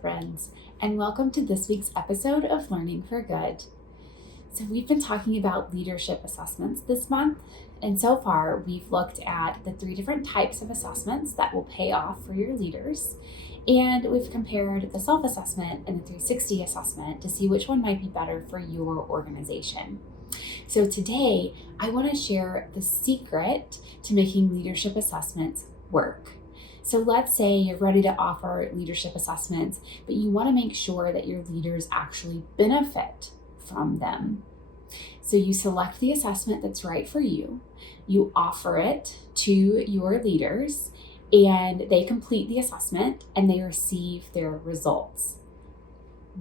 friends, and welcome to this week's episode of Learning for Good. So we've been talking about leadership assessments this month, and so far we've looked at the 3 different types of assessments that will pay off for your leaders, and we've compared the self-assessment and the 360 assessment to see which one might be better for your organization. So today, I want to share the secret to making leadership assessments work. So let's say you're ready to offer leadership assessments, but you want to make sure that your leaders actually benefit from them. So you select the assessment that's right for you, you offer it to your leaders, and they complete the assessment and they receive their results.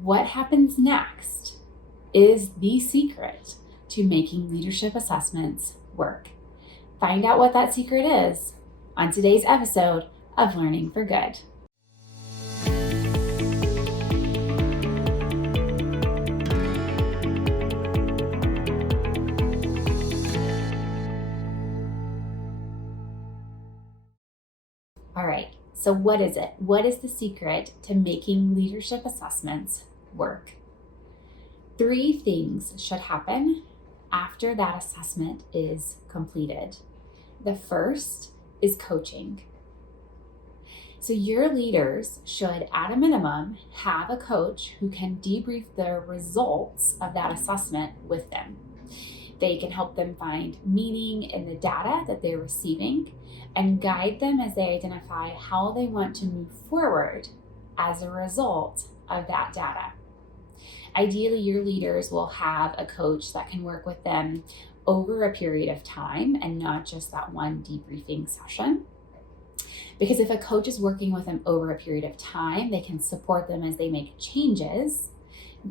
What happens next is the secret to making leadership assessments work. Find out what that secret is on today's episode of Learning for Good. All right, so what is it? What is the secret to making leadership assessments work? 3 things should happen after that assessment is completed. The first is coaching. So your leaders should, at a minimum, have a coach who can debrief the results of that assessment with them. They can help them find meaning in the data that they're receiving and guide them as they identify how they want to move forward as a result of that data. Ideally, your leaders will have a coach that can work with them over a period of time and not just that one debriefing session. Because if a coach is working with them over a period of time, they can support them as they make changes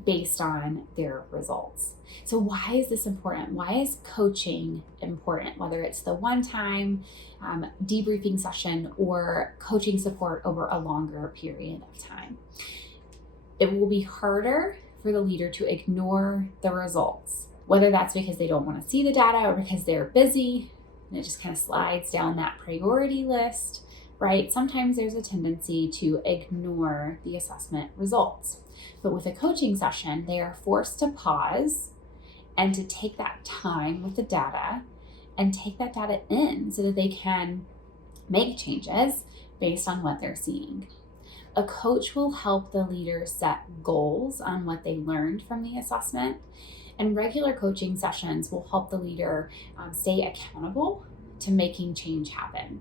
based on their results. So why is this important? Why is coaching important? Whether it's the one-time debriefing session or coaching support over a longer period of time. It will be harder for the leader to ignore the results, whether that's because they don't want to see the data or because they're busy and it just kind of slides down that priority list, right? Sometimes there's a tendency to ignore the assessment results. But with a coaching session, they are forced to pause and to take that time with the data and take that data in so that they can make changes based on what they're seeing. A coach will help the leader set goals on what they learned from the assessment, and regular coaching sessions will help the leader stay accountable to making change happen.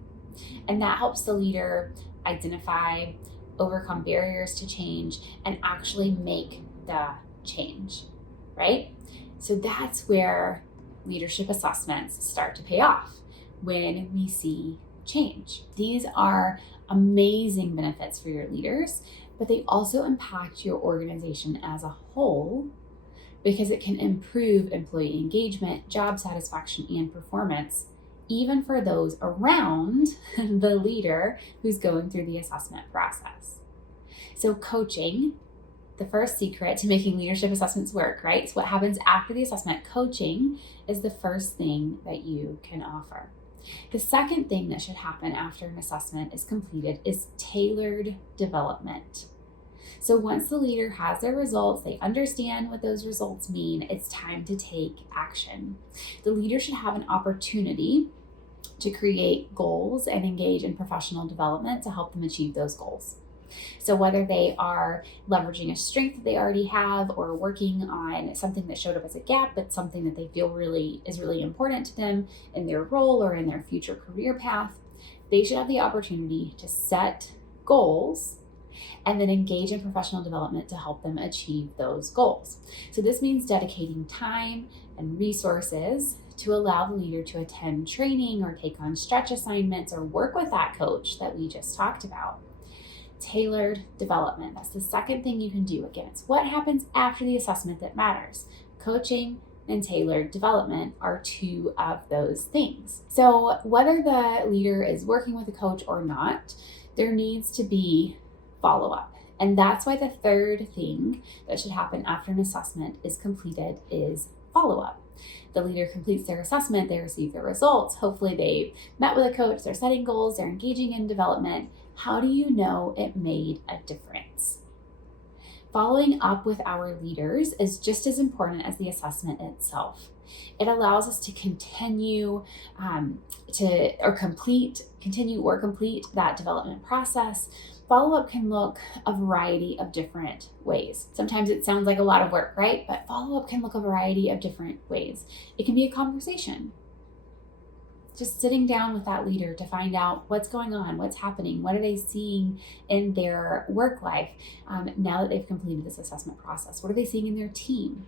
And that helps the leader identify, overcome barriers to change, and actually make the change, right? So that's where leadership assessments start to pay off, when we see change. These are amazing benefits for your leaders, but they also impact your organization as a whole because it can improve employee engagement, job satisfaction, and performance, even for those around the leader who's going through the assessment process. So coaching, the first secret to making leadership assessments work, right? So what happens after the assessment? Coaching is the first thing that you can offer. The second thing that should happen after an assessment is completed is tailored development. So once the leader has their results, they understand what those results mean, it's time to take action. The leader should have an opportunity to create goals and engage in professional development to help them achieve those goals. So whether they are leveraging a strength that they already have or working on something that showed up as a gap, but something that they feel is really important to them in their role or in their future career path, they should have the opportunity to set goals and then engage in professional development to help them achieve those goals. So this means dedicating time and resources to allow the leader to attend training or take on stretch assignments or work with that coach that we just talked about. Tailored development. That's the second thing you can do. Again, it's what happens after the assessment that matters. Coaching and tailored development are 2 of those things. So whether the leader is working with a coach or not, there needs to be follow-up. And that's why the third thing that should happen after an assessment is completed is follow-up. The leader completes their assessment, they receive their results. Hopefully they met with a coach, they're setting goals, they're engaging in development. How do you know it made a difference? Following up with our leaders is just as important as the assessment itself. It allows us to continue or complete that development process. Follow-up can look a variety of different ways. Sometimes it sounds like a lot of work, right? But follow-up can look a variety of different ways. It can be a conversation. Just sitting down with that leader to find out what's going on, what's happening, what are they seeing in their work life now that they've completed this assessment process? What are they seeing in their team?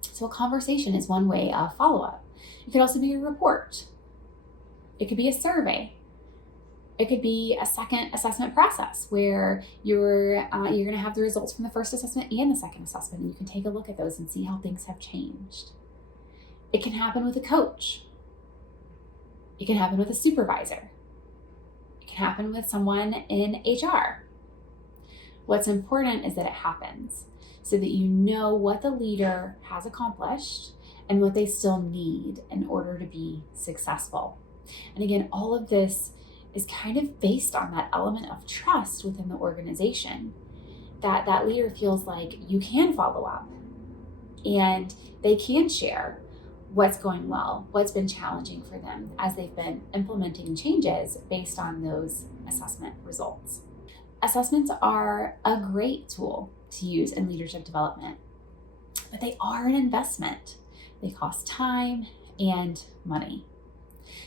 So a conversation is one way of follow-up. It could also be a report. It could be a survey. It could be a second assessment process where you're going to have the results from the first assessment and the second assessment, and you can take a look at those and see how things have changed. It can happen with a coach. It can happen with a supervisor. It can happen with someone in HR. What's important is that it happens so that you know what the leader has accomplished and what they still need in order to be successful. And again, all of this is kind of based on that element of trust within the organization, that that leader feels like you can follow up and they can share what's going well, what's been challenging for them as they've been implementing changes based on those assessment results. Assessments are a great tool to use in leadership development, but they are an investment. They cost time and money.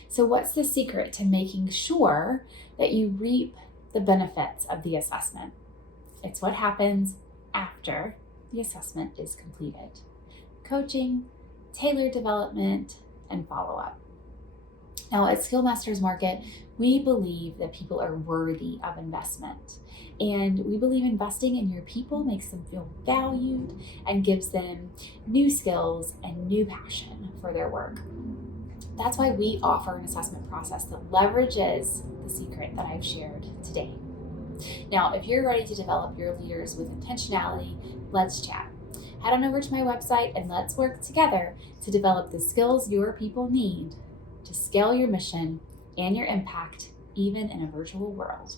So what's the secret to making sure that you reap the benefits of the assessment? It's what happens after the assessment is completed. Coaching, tailored development, and follow-up. Now at Skillmasters Market, we believe that people are worthy of investment. And we believe investing in your people makes them feel valued and gives them new skills and new passion for their work. That's why we offer an assessment process that leverages the secret that I've shared today. Now, if you're ready to develop your leaders with intentionality, let's chat. Head on over to my website and let's work together to develop the skills your people need to scale your mission and your impact, even in a virtual world.